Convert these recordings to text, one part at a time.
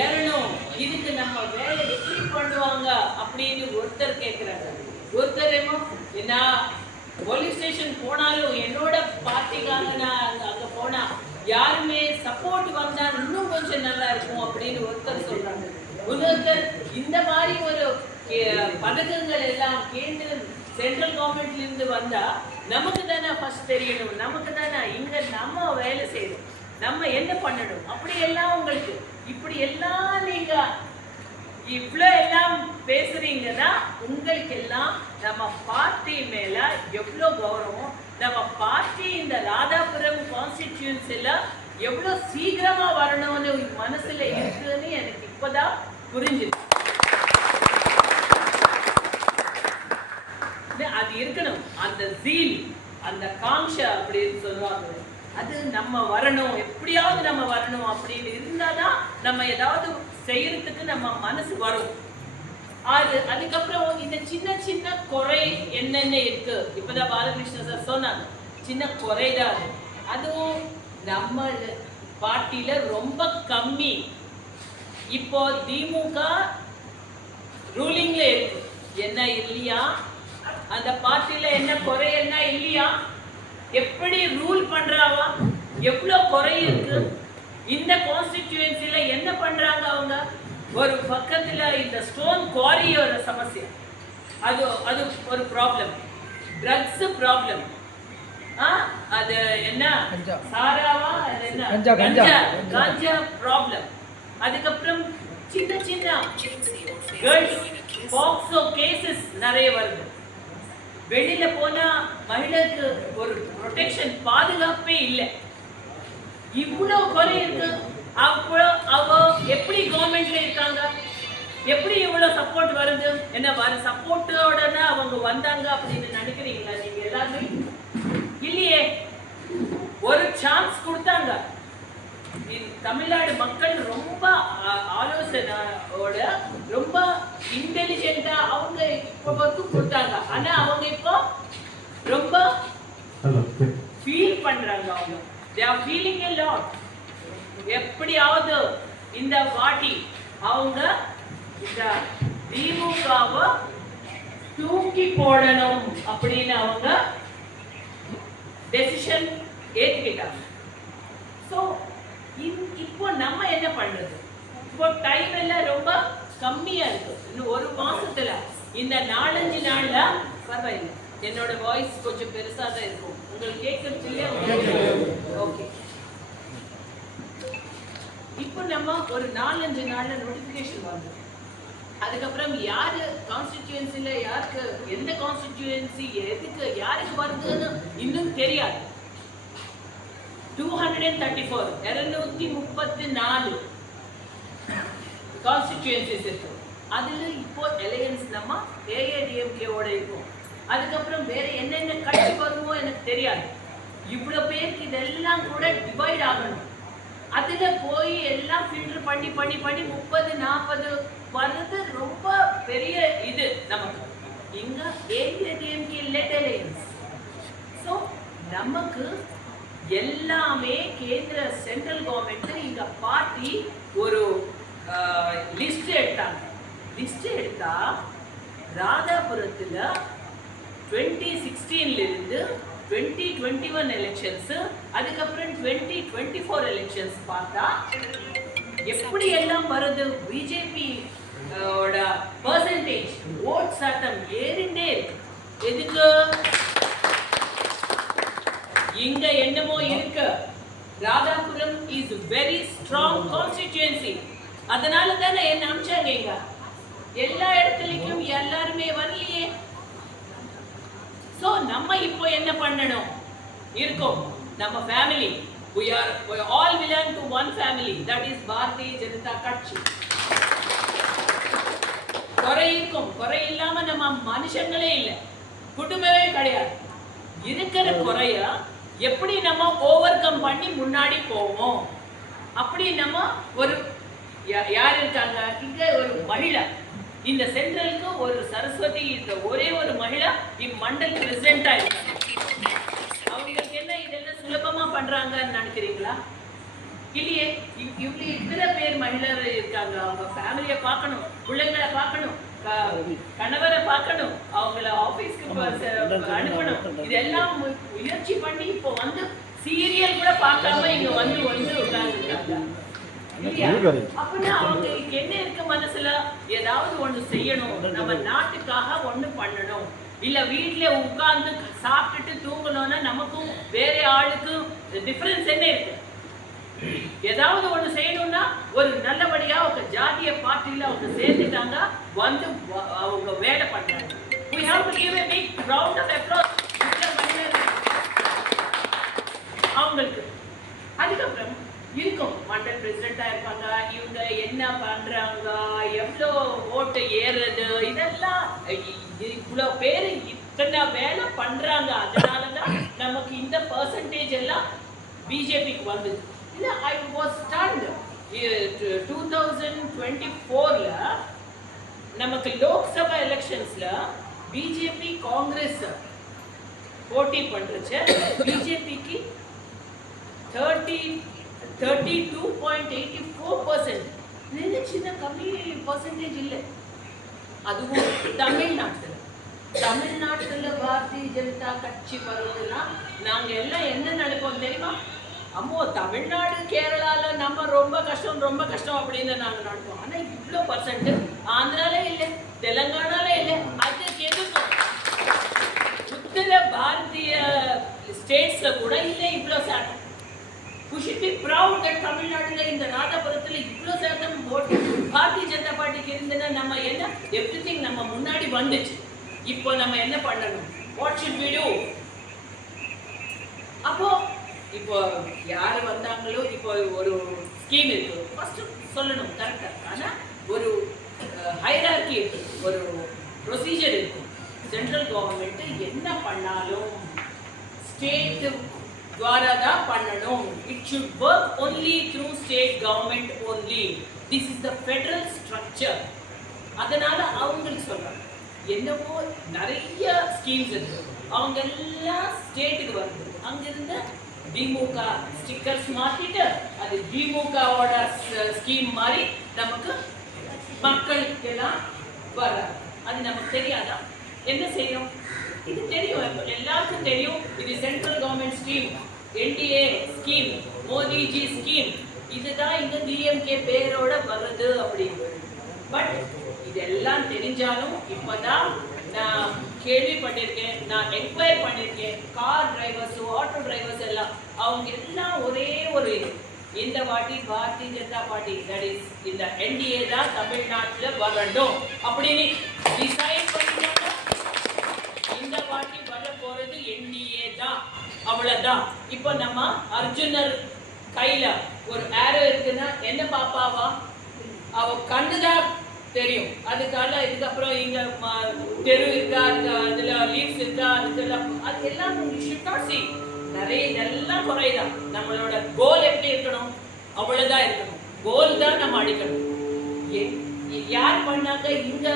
ஏறணும். இதுக்கு நம்ம வேலை எப்படி பண்ணுவாங்க அப்படின்னு ஒருத்தர் கேட்கிறாங்க. ஒருத்தர் என்ன போலீஸ் ஸ்டேஷன் போனாலும் என்னோட பார்ட்டிக்காக நான் அங்கே போனா யாருமே சப்போர்ட் வந்தா இன்னும் கொஞ்சம் நல்லா இருக்கும் அப்படின்னு ஒருத்தர் சொல்றாங்க. இன்னொருத்தர் இந்த மாதிரி ஒரு பதக்கங்கள் எல்லாம் சென்ட்ரல் கவர்மெண்ட்ல இருந்து வந்தா நமக்கு தானே ஃபர்ஸ்ட் தெரியணும், நமக்கு தானே இங்க நம்ம வேலை செய்யணும், நம்ம என்ன பண்ணணும், அப்படி எல்லாம் உங்களுக்கு இப்படி எல்லாம் நீங்க இவ்வளோ எல்லாம் பேசுறீங்கன்னா உங்களுக்கு எல்லாம் நம்ம பார்ட்டி மேல எவ்வளோ கௌரவம், நம்ம பார்ட்டி இந்த ராதாபுரம் கான்ஸ்டிடியூன்சில எவ்வளோ சீக்கிரமா வரணும்னு மனசுல இருக்குன்னு எனக்கு இப்பதான் புரிஞ்சுது. அது இருக்கணும், அந்த ஜீல், அந்த காங்ஷா அப்படின்னு சொல்லுவாங்க, அது நம்ம வரணும், எப்படியாவது நம்ம வரணும் அப்படின்னு இருந்தாதான் நம்ம ஏதாவது செய்யறதுக்கு நம்ம மனசு வரும். அதுக்கப்புறம் இந்த சின்ன சின்ன குறை என்னென்ன இருக்கு இப்பதான் பாலகிருஷ்ண சார் சொன்னாங்க, சின்ன குறைதான் அதுவும் நம்ம பார்ட்டியில ரொம்ப கம்மி. இப்போ திமுக ரூலிங்ல இருக்கு, என்ன இல்லையா அந்த பார்ட்டியில என்ன குறை என்ன இல்லையா, எப்படி ரூல் பண்றாவா, எவ்வளவு குறை இருக்கு, இந்த கான்ஸ்டிடியூன்சில என்ன பண்றாங்க அவங்க, ஒரு பக்கத்துல இந்த ஸ்டோன் குவாரியோட சமஸ்யா, அது ஒரு ப்ராப்ளம், ட்ரக்ஸ் ப்ராப்ளம், அது என்ன சாராவா, அது என்ன காஞ்சா ப்ராப்ளம், அதுக்கப்புறம் சின்ன சின்ன கேர்ள்ஸ் பாக்ஸோ கேசஸ் நிறைய வருது, வெளியில போனா மಹಿಳೆக்கு ஒரு ப்ரொடெக்ஷன் பாதுகாப்பே இல்லை, இவ்வளவு குறை இருக்கு. அவ எப்படி கவர்மெண்ட்ல இருக்காங்க, எப்படி இவ்வளவு சப்போர்ட் வருது, என்ன வர சப்போர்ட்டோட அவங்க வந்தாங்க அப்படின்னு நினைக்கிறீங்களா நீங்க எல்லாருமே? இல்லையே, ஒரு சான்ஸ் கொடுத்தாங்க. தமிழ்நாடு மக்கள் ரொம்ப ஆலோசனையோட ரொம்ப இன்டெலிஜென்ட்டா அவங்க இப்போ கொடுத்தாங்க. ஆனா அவங்க இப்போ ரொம்ப ஃபீல் பண்றாங்க, அவங்க they are feeling a lot. எப்படியாவது இந்த வாட்டி அவங்க இந்த திமுகவை தூக்கி போடணும் அப்படின்னு அவங்க டெசிஷன் ஏற்றுக்கிட்டாங்க. ஸோ இப்போ நம்ம என்ன பண்றது, இப்போ டைம் எல்லாம் ரொம்ப கம்மியா இருக்கு, இன்னும் ஒரு மாசத்துல இந்த 4-5 நாள்ல பரவாயில்லை, என்னோட வாய்ஸ் கொஞ்சம் பெருசா தான் இருக்கும், உங்களுக்கு கேட்கறது இல்லையா? ஓகே, இப்போ நம்ம ஒரு 4-5 நாள்ல நோட்டிபிகேஷன் வருது. அதுக்கப்புறம் யாரு கான்ஸ்டிடியூன்சில யாருக்கு எந்த கான்ஸ்டிடியூன்சி எதுக்கு யாருக்கு வருதுன்னு இன்னும் தெரியாது. 234 கான்ஸ்டிடியூன்சிஸ் இருக்கு. அதுல இப்போ அலையன்ஸ் நம்ம ஏஐடிஎம்கேவோட இருக்கும். அதுக்கப்புறம் வேற என்னென்ன கட்சி வருமோ எனக்கு தெரியாது. இவ்வளவு பேருக்கு இதெல்லாம் கூட டிவைட் ஆகணும். அதுல போய் எல்லாம் ஃபில்டர் பண்ணி பண்ணி பண்ணி 30-40 வர்றது ரொம்ப பெரிய இது நமக்கு. இங்க ஏஐடிஎம்கே லெட் அலையன்ஸ். ஸோ நமக்கு எல்லாமே கேந்திர சென்ட்ரல் கவர்மெண்ட் இங்க பார்ட்டி ஒரு லிஸ்ட் எடுத்தாங்க. லிஸ்ட் எடுத்தா ராதாபுரத்துல 2016 இருந்து 2021 எலெக்ஷன்ஸ், அதுக்கப்புறம் 2024 எலெக்ஷன்ஸ் பார்த்தா எப்படி எல்லாம் வருது. பிஜேபி பர்சன்டேஜ் ஓட் சாட்டம் ஏறிண்டே இருக்கு. எதுக்கு? இங்க என்னமோ இருக்கு. Radhapuram is very strong constituency. அதனால தானே என்ன அமிச்சாங்க. இங்க எல்லா இடத்துலயும் எல்லாருமே வரலையே. சோ நம்ம இப்போ என்ன பண்ணணும் இருக்கோம், நம்ம family, we all belong to one family, that is Bharatiya Janata கட்சி. குறை இருக்கும், குறை இல்லாம நம்ம மனுஷங்களே இல்லை, குடும்பமே கிடையாது. இருக்கிற குறைய எப்படி நம்ம ஓவர் கம் பண்ணி முன்னாடி போவோம், அப்படி நம்ம ஒரு யார் இருக்காங்க இங்க ஒரு மகிழா, இந்த சென்ட்ரலுக்கு ஒரு சரஸ்வதி, இந்த ஒரே ஒரு மகிழா இம்மண்டல் பிரசிடென்டா இருக்காங்க. அவங்களுக்கு என்ன இதெல்லாம் சுலபமா பண்றாங்கன்னு நினைக்கிறீங்களா? இல்லையே. இவங்க இத்தனை பேர் மహిళர் இருக்காங்க. அவங்க ஃபேமிலியை பார்க்கணும், பிள்ளைங்களை பார்க்கணும், கணவரை பார்க்கணும், அவங்கள ஆபீஸ்க்கு அனுப்பணும். இதெல்லாம் முயற்சி பண்ணி இப்போ வந்து சீரியல் கூட பார்க்காம இங்க வந்து உட்கார்ந்துருக்காங்க. அப்படின்னா அவங்களுக்கு என்ன இருக்கு மனசுல? ஏதாவது ஒண்ணு செய்யணும், நம்ம நாட்டுக்காக ஒண்ணு பண்ணணும். இல்ல வீட்டுல உட்கார்ந்து சாப்பிட்டுட்டு தூங்கணும்னா நமக்கும் வேற ஆளுக்கும் டிஃபரன்ஸ் என்ன இருக்கு? ஏதாவது ஒண்ணு செய்யணும்னா ஒரு நல்லபடியா ஒரு ஜாதிய பார்ட்டில அவங்க சேர்ந்துட்டாங்க, வந்து அவங்க வேலை பண்றாங்க. we have to give a big round of applause அவங்களுக்கு. அதுக்கப்புறம் இருக்கும் மண்டல் பிரசிடென்டா இருப்பாங்க, இவங்க என்ன பண்றாங்க, எவ்வளோ ஓட்டு ஏறுறது, இதெல்லாம் இவ்வளோ பேர் இத்தனை வேலை பண்றாங்க. அதனாலதான் நமக்கு இந்த பர்சன்டேஜ் எல்லாம் பிஜேபிக்கு வந்தது. இல்ல ஐ வாஸ் ஸ்டன்ட் 2024ல நமக்கு லோக்சபா எலெக்ஷன்ஸ்ல பிஜேபி காங்கிரஸ் போட்டி பண்றச்சு. பிஜேபிக்கு 32.84%. இது சின்ன கம்மி பர்சன்டேஜ் இல்லை. அதுவும் தமிழ்நாட்டுல பாரதிய ஜனதா கட்சி வருதுன்னா நாங்க எல்லாம் என்ன நடப்போம் தெரியுமா? அம்மோ தமிழ்நாடு கேரளால நம்ம ரொம்ப கஷ்டம் அப்படின்னு நாங்க நடப்போம். ஆனா இவ்வளோ பர்சன்ட் ஆந்திரால இல்லை, தெலுங்கானால இல்லை. அதுக்கு எதுக்கும் உத்தர பாரதிய ஸ்டேட்ஸ்ல கூட இல்லை இவ்வளோ சாட்டம். We should be proud that தமிழ்நாட்டுல இந்த ராதாபுரத்துல இவ்வளோ சாட்டம் ஓட்டு பாரதிய ஜனதா பார்ட்டிக்கு இருந்ததுன்னா நம்ம என்ன எவ்ரிதிங் நம்ம முன்னாடி வந்துச்சு. இப்போ நம்ம என்ன பண்ணணும்? What should we do? அப்போ இப்போ யார் வந்தாங்களோ இப்போ ஒரு ஸ்கீம் இருக்கு, ஃபர்ஸ்ட் சொல்லணும் கரெக்டா. ஆனா ஒரு ஹைரார்கி இருக்கு, ஒரு ப்ரொசீஜர் இருக்கும். சென்ட்ரல் கவர்மெண்ட் என்ன பண்ணாலும் ஸ்டேட் द्वारा தான் பண்ணணும். It should work only through state government only. This is the federal structure. அதனால அவங்களுக்கு சொல்றாங்க என்னவோ நிறைய ஸ்கீம்ஸ் இருக்கு, அவங்க எல்லாம் ஸ்டேட்டுக்கு வருது. அங்கிருந்து திமுக ஸ்டிக்கர்ஸ் மாத்திட்டு அது திமுகவோட ஸ்கீம் மாதிரி நமக்கு மக்களுக்கு எல்லாம் வர்றாங்க. அது நமக்கு தெரியாதா? என்ன செய்யும்? இது தெரியும், எல்லாருக்கும் தெரியும். இது central government scheme, NDA scheme, Modiji scheme. இதுதான் இங்க டிஎம்கே பேரோட வருது அப்படின்னு. பட் இதெல்லாம் தெரிஞ்சாலும் இப்பதான் நான் கேள்விப்பட்டிருக்கேன், நான் என்கொயர் பண்ணியிருக்கேன். கார் டிரைவர்ஸ், ஆட்டோ டிரைவர்ஸ் எல்லாம் அவங்க எல்லாம் ஒரே ஒரு இந்த வாட்டி Bharatiya Janata party that is இந்த என்டிஏ தான் தமிழ்நாட்டுல வரணும் அப்படின்னு டிசைட் பண்ணிட்டாங்க. இந்த வாட்டி வர போறது என்டிஏ தான், அவ்வளவுதான். இப்போ நம்ம அர்ஜுனர் கையில ஒரு ஏரோ இருக்குன்னா என்ன பாப்பாவா? அவ கண்ணுதான் தெரியும். அதுக்காக இதுக்கப்புறம் இங்க தெரு இருக்கா, அதுல லீவ்ஸ் இருக்கா, அதுக்கெல்லாம் அது எல்லாம் ஷுட் நாட் see. நிறைய இதெல்லாம் குறைதான். நம்மளோட கோல் எப்படி இருக்கணும்? அவ்வளவுதான் இருக்கணும். கோல் தான் நம்ம அடிக்கணும். யார் பண்ணாங்க இந்த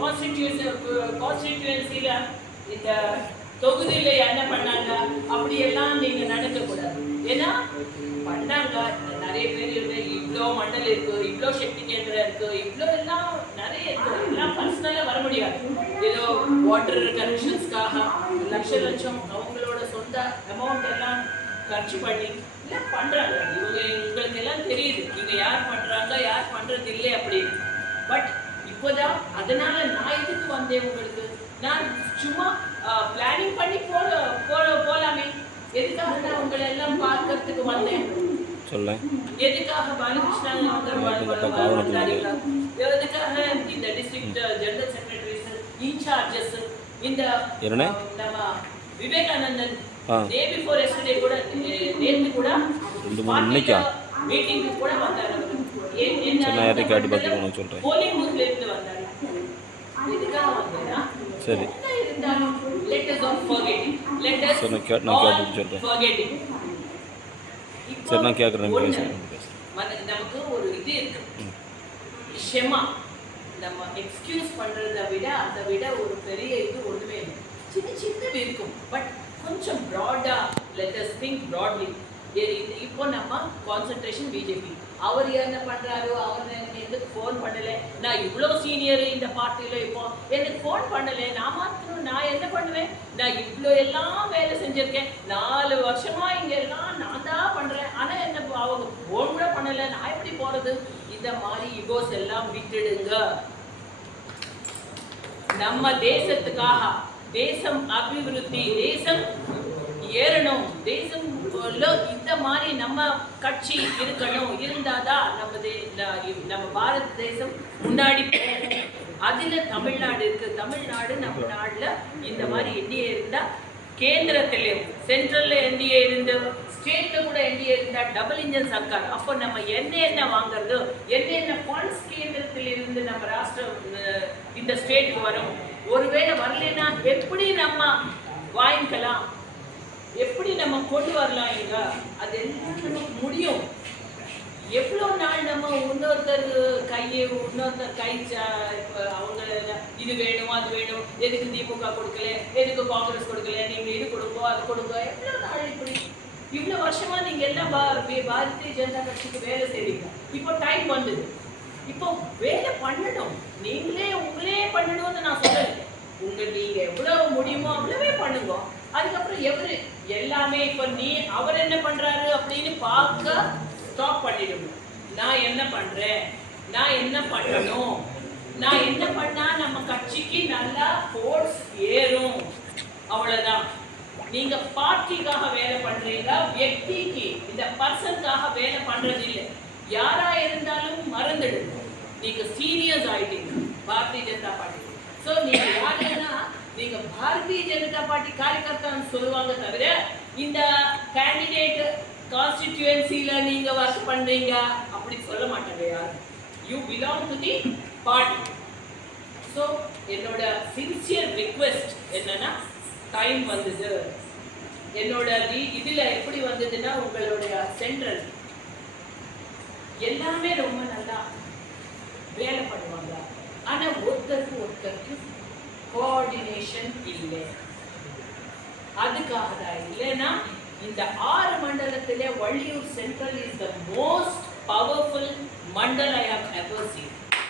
கான்ஸ்டிடியூன்சில இந்த தொகுதியில என்ன பண்ணாங்க அப்படி எல்லாம் நீங்க நினைக்க கூடாது. ஏன்னா பண்ணாங்க நிறைய பேர் இருக்கு, இவ்வளோ மண்டல் இருக்கு, இவ்வளோ சக்தி கேந்திரம் இருக்கு, இவ்வளோ எல்லாம் நிறைய இருக்கு. எல்லாம் பர்சனலா வர முடியாது. ஏதோ வாட்டர் கனெக்ஷன்ஸ்க்காக லட்சம் அவங்களோட சொந்த அமௌண்ட் எல்லாம் கட்சி பண்ணி எல்லாம் பண்றாங்க. உங்களுக்கு எல்லாம் தெரியுது இங்க யார் பண்றாங்க யார் பண்றது இல்லை அப்படின்னு. பட் இப்போதான் அதனால நான் இதுக்கு வந்தேன். உங்களுக்கு நான் சும்மா பிளானிங் பண்ணி போலாமே. எதுக்காக நான் உங்களை எல்லாம் பார்க்கறதுக்கு வந்தேன்? எதுக்காக பாலகிருஷ்ணன் எதுக்காக இந்த டிஸ்ட்ரிக்ட் ஜெனரல் செக்ரட்டரிஸ் இன்சார்ஜஸ் இந்த நம்ம விவேகானந்தன் டே பிஃபோர் எஸ்டர்டே கூட நேத்து கூட மீட்டிங்க்கு கூட வந்தாரு. போலிங் பூத்ல இருந்து வந்தாரு. எதுக்காக வந்தாரா? சரி இருந்தாலும் let us not forget it. Let us forget it. சரி நான் கேக்குறேன். நமக்கு ஒரு இது இருக்கு, ஷெமா. நம்ம எக்ஸ்கியூஸ் பண்றதை விட அதை விட ஒரு பெரிய இது ஒண்ணுமே இல்லை. சின்ன சின்னது இருக்கும். பட் கொஞ்சம் Prada let us think broadly. இப்போ நம்ம கான்சென்ட்ரேஷன் பிஜேபி. அவர் என்ன பண்றாரு, அவர் எதுக்கு ஃபோன் பண்ணல, நான் இவ்வளோ சீனியர் இந்த பார்ட்டியில, இப்போ எனக்கு ஃபோன் பண்ணல, நான் என்ன பண்ணுவேன், நான் இவ்வளோ எல்லாம் வேலை செஞ்சிருக்கேன், 4 வருஷமா இங்க எல்லாம் நான் தான் பண்றேன், ஆனா என்ன அவங்க ஃபோன் கூட பண்ணல, நான் எப்படி போறது? இந்த மாதிரி இகோஸ் எல்லாம் விட்டுடுங்க. நம்ம தேசத்துக்காக, தேசம் அபிவிருத்தி, தேசம் ஏறணும், தேசம் இந்த மாதிரி நம்ம கட்சி இருக்கணும், இருந்தாதான் நம்ம பாரத தேசம் முன்னாடி போகும். அதுல தமிழ்நாடு இருக்கு. தமிழ்நாடு நம்ம நாடுல இந்த மாதிரி என்டிஏ இருந்தா, கேந்திரத்திலும் சென்ட்ரல்ல என்டிஏ இருந்து, ஸ்டேட்ல கூட என்டிஏ இருந்தா டபுள் இன்ஜின் சர்க்கார். அப்போ நம்ம என்ன வாங்குறது, என்ன ஃபண்ட்ஸ் கேந்திரத்தில் இருந்து நம்ம ராஷ்டிரம் இந்த ஸ்டேட்டுக்கு வரும். ஒருவேளை வரலன்னா எப்படி நம்ம வாங்கிக்கலாம், எப்படி நம்ம கொண்டு வரலாம் இங்க, அது எல்லாம் நமக்கு முடியும். எவ்வளோ நாள் நம்ம இன்னொருத்தர் கை அவங்க இது வேணும் அது வேணும், எதுக்கு திமுக கொடுக்கல, எதுக்கு காங்கிரஸ் கொடுக்கல, நீங்க இது கொடுங்க அது கொடுங்க, எவ்வளோ நாள் இப்படி? இவ்வளோ வருஷமா நீங்க எல்லாம் பாரதிய ஜனதா கட்சிக்கு வேலை செய்றீங்க. இப்போ டைம் வந்தது, இப்போ வேலை பண்ணணும். உங்களே பண்ணணும்னு நான் சொல்றேன். நீங்க எவ்வளவு முடியுமோ அவ்வளவே பண்ணுங்க. அதுக்கப்புறம் எல்லாமே இப்போ அவர் என்ன பண்றாரு அப்படின்னு பார்க்க ஸ்டாப் பண்ணிடுங்க. நான் என்ன பண்றேன், நான் என்ன பண்ணணும், நான் என்ன பண்ணா நம்ம கட்சிக்கு நல்லா ஃபோர்ஸ் ஏறும், அவ்வளவுதான். நீங்க பார்ட்டிக்காக வேலை பண்றீங்க, வியக்திக்கு இந்த பர்சனுக்காக வேலை பண்றது இல்லை. யாரா இருந்தாலும் மறந்துடுங்க, நீங்க சீரியஸ் ஆயிட்டீங்க பாரதிய ஜனதா பார்ட்டி. ஸோ நீங்க யாருன்னா நீங்க பாரதிய ஜனதா பார்ட்டி காரியகர்த்தான்னு சொல்லுவாங்க தவிர, இந்த கேண்டிடேட் கான்ஸ்டிடியூன்சில நீங்க ஒர்க் பண்றீங்க அப்படி சொல்ல மாட்டாங்க யாரும். You belong to the party. So என்னோட சின்சியர் ரிக்வெஸ்ட் என்னன்னா, டைம் வந்தது. என்னோட இதுல எப்படி வந்ததுன்னா, உங்களுடைய சென்ட்ரல் எல்லாமே ரொம்ப நல்லா வேலை பண்ணுவாங்க, ஆனா ஒருத்தருக்கு கோஆர்டினேஷன் இல்லை. அதுக்காக தான் இல்லைன்னா இந்த 6 மண்டலத்திலே Valliyur central is the most powerful mandal I have ever scene.